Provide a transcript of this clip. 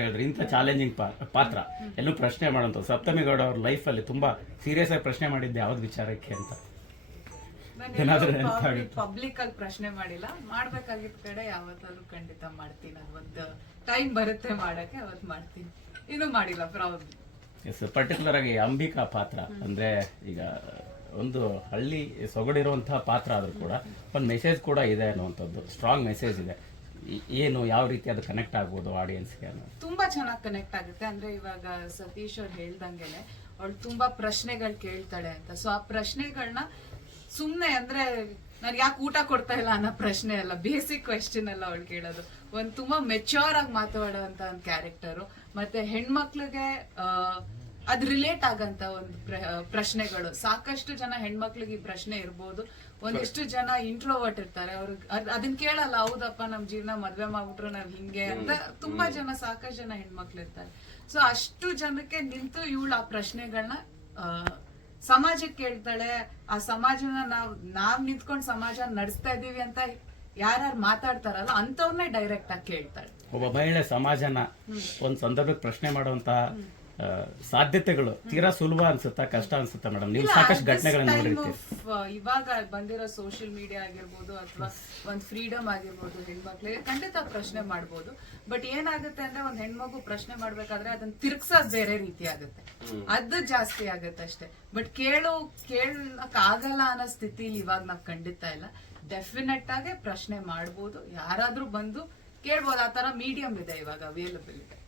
ಹೇಳಿದ್ರು. ಇಂಥ ಚಾಲೆಂಜಿಂಗ್ ಪಾತ್ರ. ಎಲ್ಲೂ ಪ್ರಶ್ನೆ ಮಾಡೋಂಥ ಸಪ್ತಮಿಗೌಡ ಅವ್ರ ಅಲ್ಲಿ ತುಂಬಾ ಸೀರಿಯಸ್ ಆಗಿ ಪ್ರಶ್ನೆ ಮಾಡಿದ್ದೆ ಯಾವ್ದು ವಿಚಾರಕ್ಕೆ ಅಂತ. ಪಬ್ಲಿಕ್ ಅಲ್ಲಿ ಪ್ರಶ್ನೆ ಮಾಡಿಲ್ಲ. ಮಾಡ್ಬೇಕಾಗಿದ್ದ ಕಡೆ ಯಾವತ್ತಾದ್ರೂ ಖಂಡಿತ ಮಾಡ್ತೀನಿ. ಅದು ಒಂದು ಟೈಮ್ ಬರುತ್ತೆ ಮಾಡಕ್ಕೆ ಅವತ್ ಮಾಡ್ತೀನಿ. ಇನ್ನೂ ಮಾಡಿಲ್ಲ ಪ್ರಾಬ್ಲಮ್ ಎಸ್ ಪರ್ಟಿಕ್ಯುಲರ್ ಆಗಿ ಅಂಬಿಕಾ ಪಾತ್ರ. ಅಂದ್ರೆ ಈಗ ಒಂದು ಹಳ್ಳಿ ಸೊಗಡಿರುವಂತಹ ಪಾತ್ರ ಆದ್ರೂ ಕೂಡ ಒಂದು ಮೆಸೇಜ್ ಕೂಡ ಇದೆ ಅನ್ನುವಂಥದ್ದು. ಸ್ಟ್ರಾಂಗ್ ಮೆಸೇಜ್ ಇದೆ. ಏನು ಯಾವ ರೀತಿ ಅದು ಕನೆಕ್ಟ್ ಆಗ್ಬೋದು ಆಡಿಯನ್ಸ್ಗೆ ತುಂಬಾ ಚೆನ್ನಾಗಿ ಕನೆಕ್ಟ್ ಆಗುತ್ತೆ. ಅಂದ್ರೆ ಇವಾಗ ಸತೀಶ್ ಅವ್ರು ಹೇಳ್ದಂಗೆನೆ ಅವಳು ತುಂಬಾ ಪ್ರಶ್ನೆಗಳು ಕೇಳ್ತಾಳೆ ಅಂತ. ಸೊ ಆ ಪ್ರಶ್ನೆಗಳನ್ನ ಸುಮ್ಮನೆ ಅಂದ್ರೆ ನಾನು ಯಾಕೆ ಊಟ ಕೊಡ್ತಾ ಇಲ್ಲ ಅನ್ನೋ ಪ್ರಶ್ನೆ ಅಲ್ಲ ಬೇಸಿಕ್ ಕ್ವೆಶ್ಚನ್ ಅಲ್ಲ ಅವಳು ಕೇಳೋದು. ಒಂದು ತುಂಬಾ ಮೆಚ್ಯೂರ್ ಆಗಿ ಮಾತಾಡೋಂತ ಒಂದು ಕ್ಯಾರೆಕ್ಟರು ಮತ್ತೆ ಹೆಣ್ಮಕ್ಳಿಗೆ ಅದ್ ರಿಲೇಟ್ ಆಗಂತ ಒಂದು ಪ್ರ- ಪ್ರಶ್ನೆಗಳು. ಸಾಕಷ್ಟು ಜನ ಹೆಣ್ಮಕ್ಳಿಗೆ ಈ ಪ್ರಶ್ನೆ ಇರ್ಬೋದು. ಒಂದಿಷ್ಟು ಜನ ಇಂಟ್ರೋವರ್ಟ್ ಇರ್ತಾರೆ. ಅವ್ರು ಅದ್- ಅದನ್ನ ಕೇಳಲ್ಲ ಹೌದಪ್ಪ ನಮ್ ಜೀವನ ಮದ್ವೆ ಮಾಡ್ಬಿಟ್ರು ನಾವ್ ಹಿಂಗೆ ಅಂತ ತುಂಬಾ ಜನ ಸಾಕಷ್ಟು ಜನ ಹೆಣ್ಮಕ್ಳು ಇರ್ತಾರೆ ಸೊ ಅಷ್ಟು ಜನಕ್ಕೆ ನಿಂತು ಇವಳು ಆ ಪ್ರಶ್ನೆಗಳನ್ನ ಸಮಾಜಕ್ಕೆ ಕೇಳ್ತಾಳೆ. ಆ ಸಮಾಜನ ನಾವ್ ನಾವ್ ನಿಂತ್ಕೊಂಡ್ ಸಮಾಜ ನಡೆಸ್ತಾ ಇದೀವಿ ಅಂತ ಯಾರ್ಯಾರು ಮಾತಾಡ್ತಾರಲ್ಲ ಅಂತವ್ರನ್ನೇ ಡೈರೆಕ್ಟ್ ಆಗಿ ಕೇಳ್ತಾಳೆ. ಒಬ್ಬ ಮಹಿಳೆ ಸಮಾಜನ ಒಂದ್ ಸಂದರ್ಭಕ್ಕೆ ಪ್ರಶ್ನೆ ಮಾಡುವಂತಹ ಸಾಧ್ಯತೆಗಳು ತೀರಾ ಸುಲಭ ಅನ್ಸುತ್ತಾ ಕಷ್ಟ ಅನ್ಸುತ್ತಾ ಮೇಡಮ್ ನೀವು ಸಾಕಷ್ಟು ಘಟನೆಗಳನ್ನ ನೋಡಿರ್ತೀವಿ ಇವಾಗ ಬಂದಿರೋ ಸೋಷಿಯಲ್ ಮೀಡಿಯಾ ಆಗಿರ್ಬೋದು ಅಥವಾ ಒಂದು ಫ್ರೀಡಮ್ ಆಗಿರ್ಬೋದು ಹೆಣ್ಮಕ್ಳಿಗೆ ಖಂಡಿತ ಪ್ರಶ್ನೆ ಮಾಡ್ಬೋದು. ಬಟ್ ಏನಾಗುತ್ತೆ ಅಂದ್ರೆ ಒಂದ್ ಹೆಣ್ಮಗು ಪ್ರಶ್ನೆ ಮಾಡ್ಬೇಕಾದ್ರೆ ಅದನ್ನ ತಿರ್ಗ್ಸೋದ್ ಬೇರೆ ರೀತಿ ಆಗುತ್ತೆ. ಅದು ಜಾಸ್ತಿ ಆಗುತ್ತೆ ಅಷ್ಟೇ. ಬಟ್ ಕೇಳೋ ಕೇಳಕ್ ಆಗಲ್ಲ ಅನ್ನೋ ಸ್ಥಿತಿಲಿ ಇವಾಗ ನಾವ್ ಖಂಡಿತ ಇಲ್ಲ. ಡೆಫಿನೆಟ್ ಆಗಿ ಪ್ರಶ್ನೆ ಮಾಡ್ಬೋದು. ಯಾರಾದ್ರೂ ಬಂದು ಕೇಳ್ಬೋದು. ಆ ತರ ಮೀಡಿಯಂ ಇದೆ ಇವಾಗ ಅವೈಲಬಲ್ ಇದೆ.